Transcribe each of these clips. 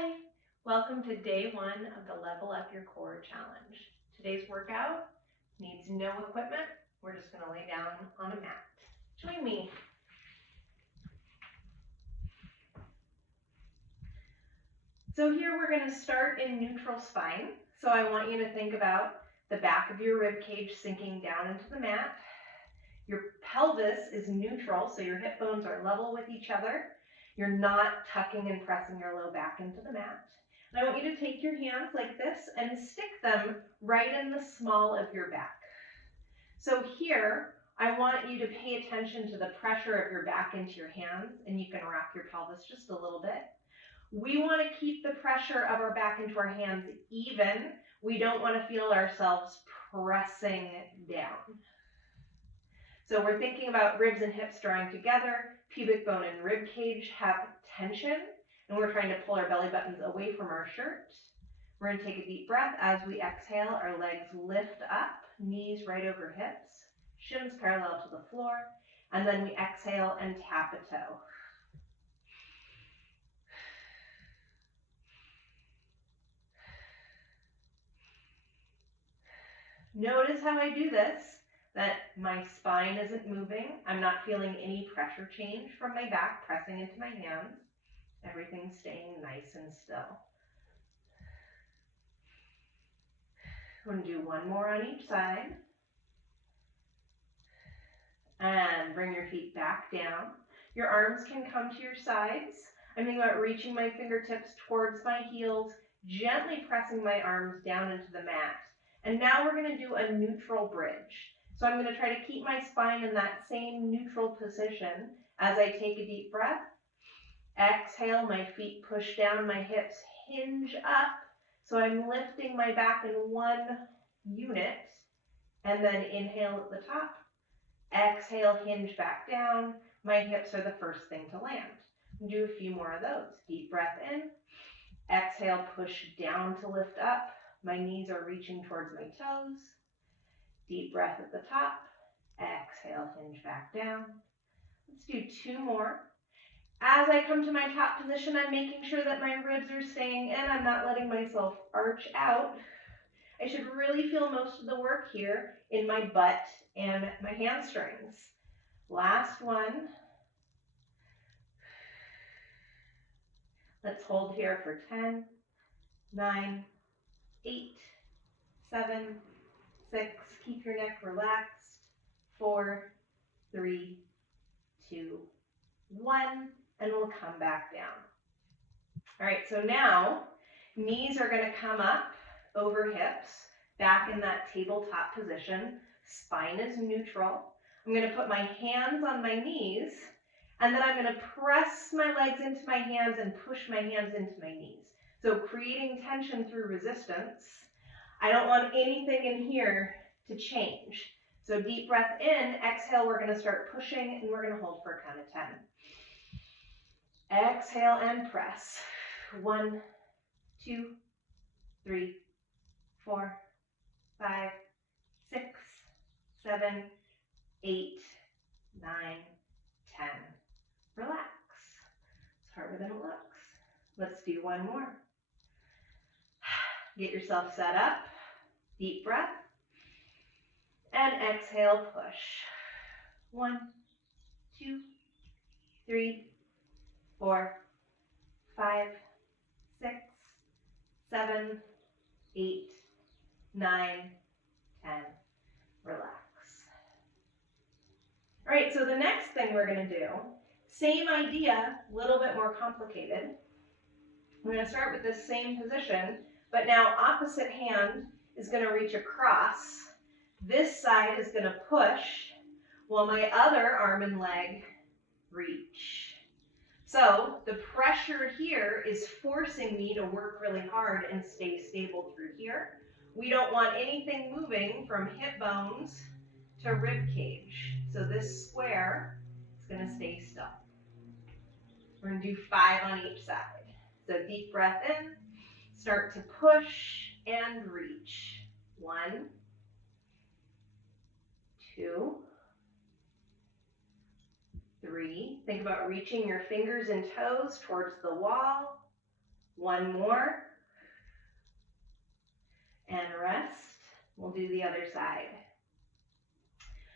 Hi, welcome to day one of the Level Up Your Core Challenge. Today's workout needs no equipment. We're just gonna lay down on a mat. Join me. So here we're gonna start in neutral spine. So I want you to think about the back of your rib cage sinking down into the mat. Your pelvis is neutral, so your hip bones are level with each other. You're not tucking and pressing your low back into the mat. And I want you to take your hands like this and stick them right in the small of your back. So here, I want you to pay attention to the pressure of your back into your hands, and you can rock your pelvis just a little bit. We want to keep the pressure of our back into our hands even. We don't want to feel ourselves pressing down. So we're thinking about ribs and hips drawing together, pubic bone and rib cage have tension, and we're trying to pull our belly buttons away from our shirt. We're going to take a deep breath. As we exhale, our legs lift up, knees right over hips, shins parallel to the floor, and then we exhale and tap a toe. Notice how I do this, that my spine isn't moving. I'm not feeling any pressure change from my back pressing into my hands. Everything's staying nice and still. We're going to do one more on each side. And bring your feet back down. Your arms can come to your sides. I'm thinking about reaching my fingertips towards my heels, gently pressing my arms down into the mat. And now we're going to do a neutral bridge. So I'm going to try to keep my spine in that same neutral position as I take a deep breath. Exhale, my feet push down, my hips hinge up. So I'm lifting my back in one unit, and then inhale at the top. Exhale, hinge back down. My hips are the first thing to land. Do a few more of those. Deep breath in. Exhale, push down to lift up. My knees are reaching towards my toes. Deep breath at the top. Exhale, hinge back down. Let's do two more. As I come to my top position, I'm making sure that my ribs are staying in. I'm not letting myself arch out. I should really feel most of the work here in my butt and my hamstrings. Last one. Let's hold here for 10, 9, 8, 7, 6. Keep your neck relaxed. 4, 3, 2, 1. And we'll come back down. All right, so now knees are going to come up over hips, back in that tabletop position. Spine is neutral. I'm going to put my hands on my knees, and then I'm going to press my legs into my hands and push my hands into my knees. So creating tension through resistance. I don't want anything in here to change. So deep breath in, exhale, we're going to start pushing, and we're going to hold for a count of 10. Exhale and press. 1, 2, 3, 4, 5, 6, 7, 8, 9, 10. Relax. It's harder than it looks. Let's do one more. Get yourself set up. Deep breath. And exhale, push. 1, 2, 3, 4, 5, 6, 7, 8, 9, 10. Relax. All right, so the next thing we're going to do, same idea, a little bit more complicated. We're going to start with the same position, but now opposite hand is going to reach across. This side is going to push, while my other arm and leg reach. So the pressure here is forcing me to work really hard and stay stable through here. We don't want anything moving from hip bones to rib cage. So this square is going to stay still. We're going to do 5 on each side. So deep breath in, start to push and reach. 1, 2, 3. Think about reaching your fingers and toes towards the wall. One more. And rest. We'll do the other side.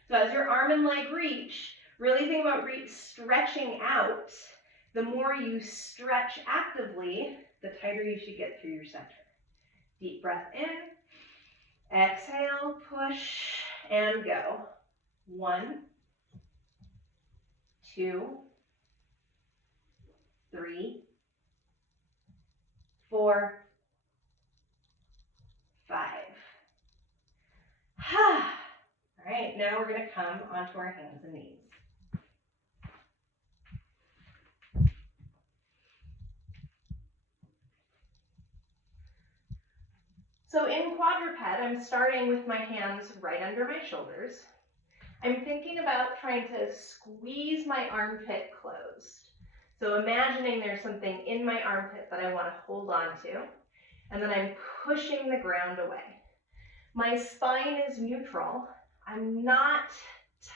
So as your arm and leg reach, really think about stretching out. The more you stretch actively, the tighter you should get through your center. Deep breath in. Exhale, push, and go. 1, 2, 3, 4, 5. All right, now we're going to come onto our hands and knees. So in quadruped, I'm starting with my hands right under my shoulders. I'm thinking about trying to squeeze my armpit closed. So imagining there's something in my armpit that I want to hold on to, and then I'm pushing the ground away. My spine is neutral. I'm not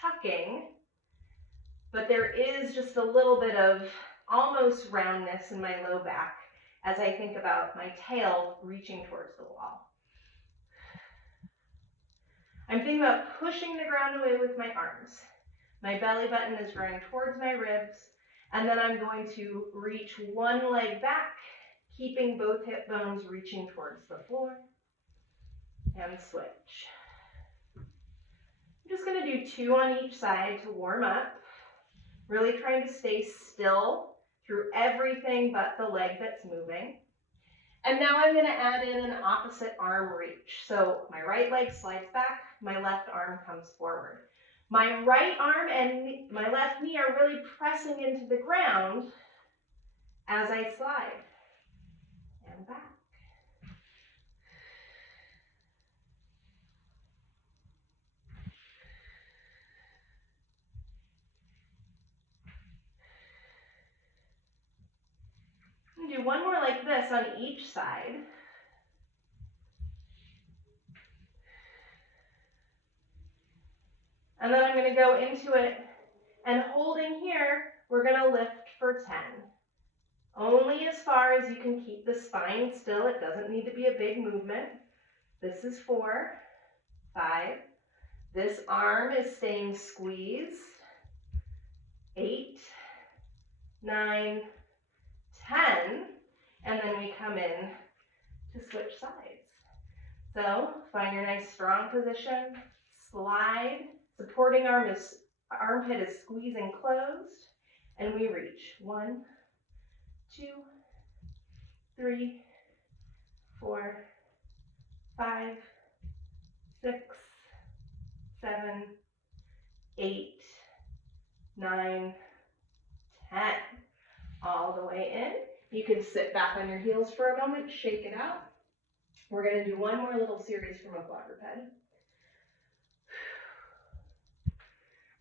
tucking, but there is just a little bit of almost roundness in my low back as I think about my tail reaching towards the wall. I'm thinking about pushing the ground away with my arms. My belly button is drawing towards my ribs, and then I'm going to reach one leg back, keeping both hip bones reaching towards the floor, and switch. I'm just going to do 2 on each side to warm up, really trying to stay still through everything but the leg that's moving. And now I'm going to add in an opposite arm reach. So my right leg slides back, my left arm comes forward. My right arm and my left knee are really pressing into the ground as I slide. And back. Do one more like this on each side. And then I'm going to go into it, and holding here, we're going to lift for 10. Only as far as you can keep the spine still. It doesn't need to be a big movement. This is 4, 5. This arm is staying squeezed. 8, 9, 10. And then we come in to switch sides. So find your nice strong position. Slide. Supporting armpit is squeezing closed. And we reach. 1, 2, 3, 4, 5, 6, 7, 8, 9, 10. All the way in. You can sit back on your heels for a moment, shake it out. We're going to do one more little series from a quadruped.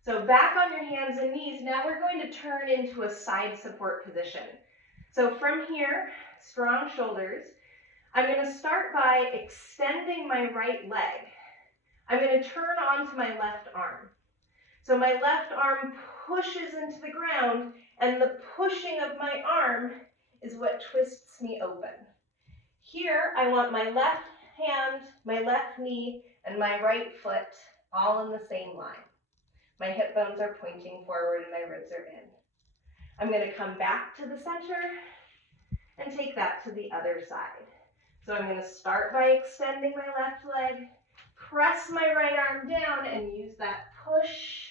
So back on your hands and knees, now we're going to turn into a side support position. So from here, strong shoulders, I'm going to start by extending my right leg. I'm going to turn onto my left arm. So my left arm pushes into the ground, and the pushing of my arm is what twists me open. Here, I want my left hand, my left knee, and my right foot all in the same line. My hip bones are pointing forward and my ribs are in. I'm going to come back to the center and take that to the other side. So I'm going to start by extending my left leg, press my right arm down, and use that push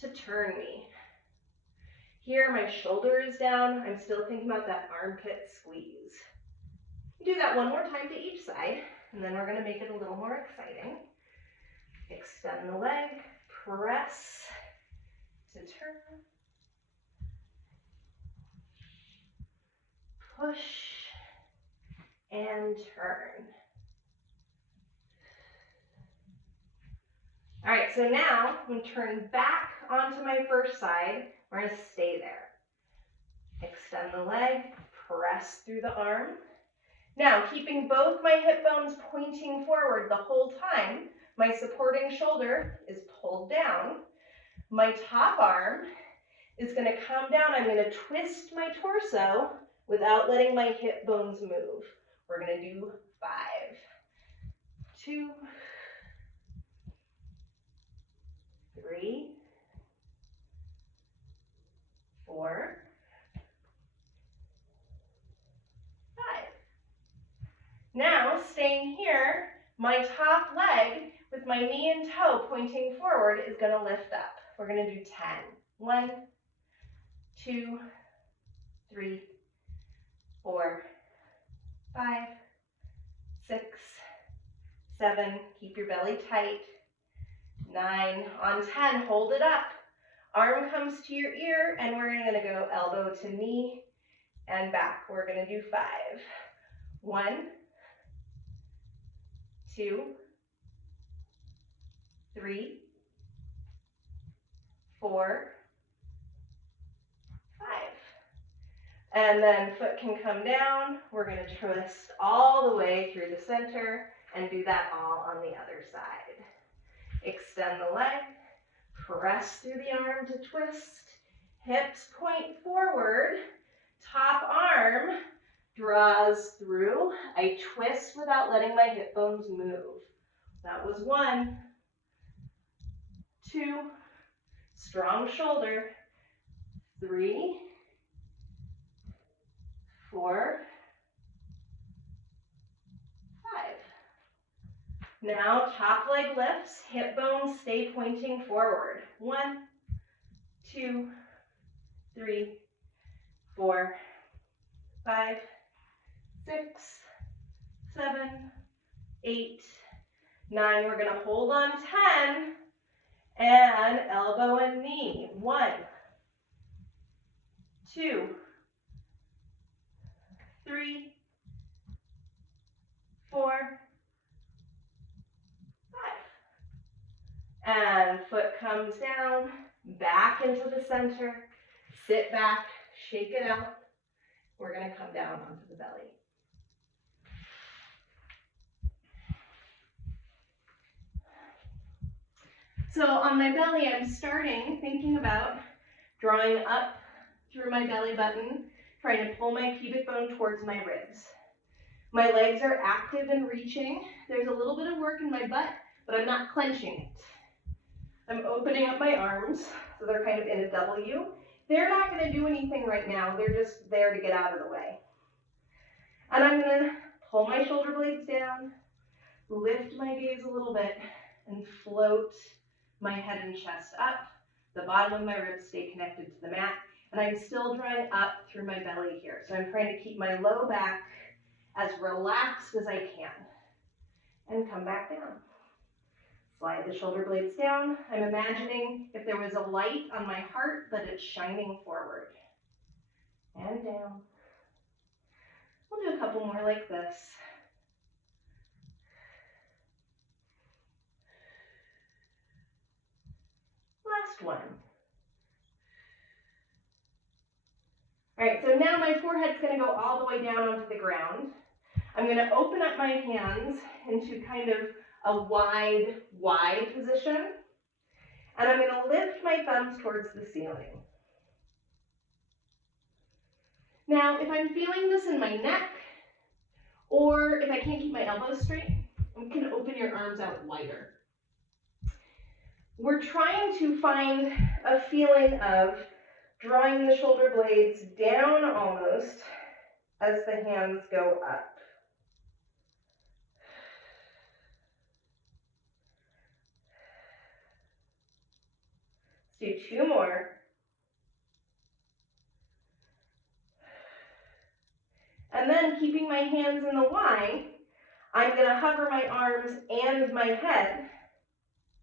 to turn me. Here, my shoulder is down. I'm still thinking about that armpit squeeze. Do that one more time to each side, and then we're going to make it a little more exciting. Extend the leg, press to turn, push, and turn. All right, so now I'm going to turn back onto my first side. We're going to stay there. Extend the leg, press through the arm. Now, keeping both my hip bones pointing forward the whole time, my supporting shoulder is pulled down. My top arm is going to come down. I'm going to twist my torso without letting my hip bones move. We're gonna do 5, 2, 3, 4, 5. Now, staying here, my top leg with my knee and toe pointing forward is gonna lift up. We're gonna do 10. 1, 2, 3, 4, 5, 6, 7, keep your belly tight. 9, on 10, hold it up. Arm comes to your ear, and we're gonna go elbow to knee and back. We're gonna do 5. 1, 2, 3, 4, 5. And then foot can come down. We're gonna twist all the way through the center and do that all on the other side. Extend the leg, press through the arm to twist, hips point forward, top arm draws through. I twist without letting my hip bones move. That was 1, 2, strong shoulder, 3, 4, 5. Now top leg lifts, hip bones stay pointing forward. 1, 2, 3, 4, 5, 6, 7, 8, 9. We're gonna hold on 10 and elbow and knee. 1, 2, 3, 4, 5. And foot comes down, back into the center, sit back, shake it out. We're gonna come down onto the belly. So on my belly, I'm thinking about drawing up through my belly button, trying to pull my pubic bone towards my ribs. My legs are active and reaching. There's a little bit of work in my butt, but I'm not clenching it. I'm opening up my arms, so they're kind of in a W. They're not gonna do anything right now. They're just there to get out of the way. And I'm gonna pull my shoulder blades down, lift my gaze a little bit, and float my head and chest up. The bottom of my ribs stay connected to the mat, and I'm still drawing up through my belly here. So I'm trying to keep my low back as relaxed as I can. And come back down. Slide the shoulder blades down. I'm imagining if there was a light on my heart, that it's shining forward. And down. We'll do a couple more like this. Last one. All right, so now my forehead's gonna go all the way down onto the ground. I'm gonna open up my hands into kind of a wide position. And I'm gonna lift my thumbs towards the ceiling. Now, if I'm feeling this in my neck, or if I can't keep my elbows straight, I'm gonna open your arms out wider. We're trying to find a feeling of drawing the shoulder blades down almost as the hands go up. Let's do 2 more. And then keeping my hands in the Y, I'm gonna hover my arms and my head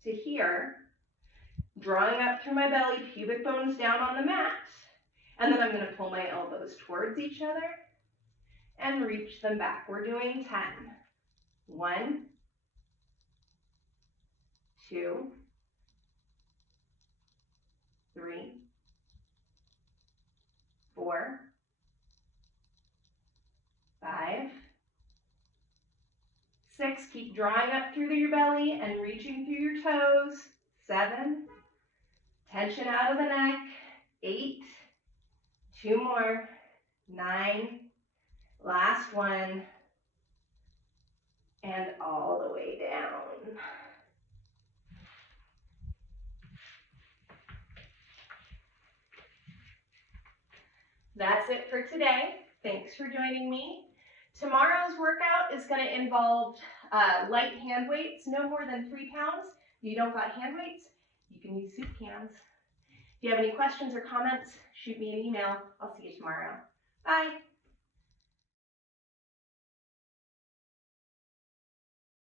to here, drawing up through my belly, pubic bones down on the mat. And then I'm gonna pull my elbows towards each other and reach them back. We're doing 10. 1, 2, 3, 4, 5, 6. Keep drawing up through your belly and reaching through your toes. 7. Tension out of the neck. 8. 2 more. 9, last one, and all the way down. That's it for today. Thanks for joining me. Tomorrow's workout is going to involve light hand weights, no more than 3 pounds. If you don't got hand weights, you can use soup cans. If you have any questions or comments, shoot me an email. I'll see you tomorrow. Bye.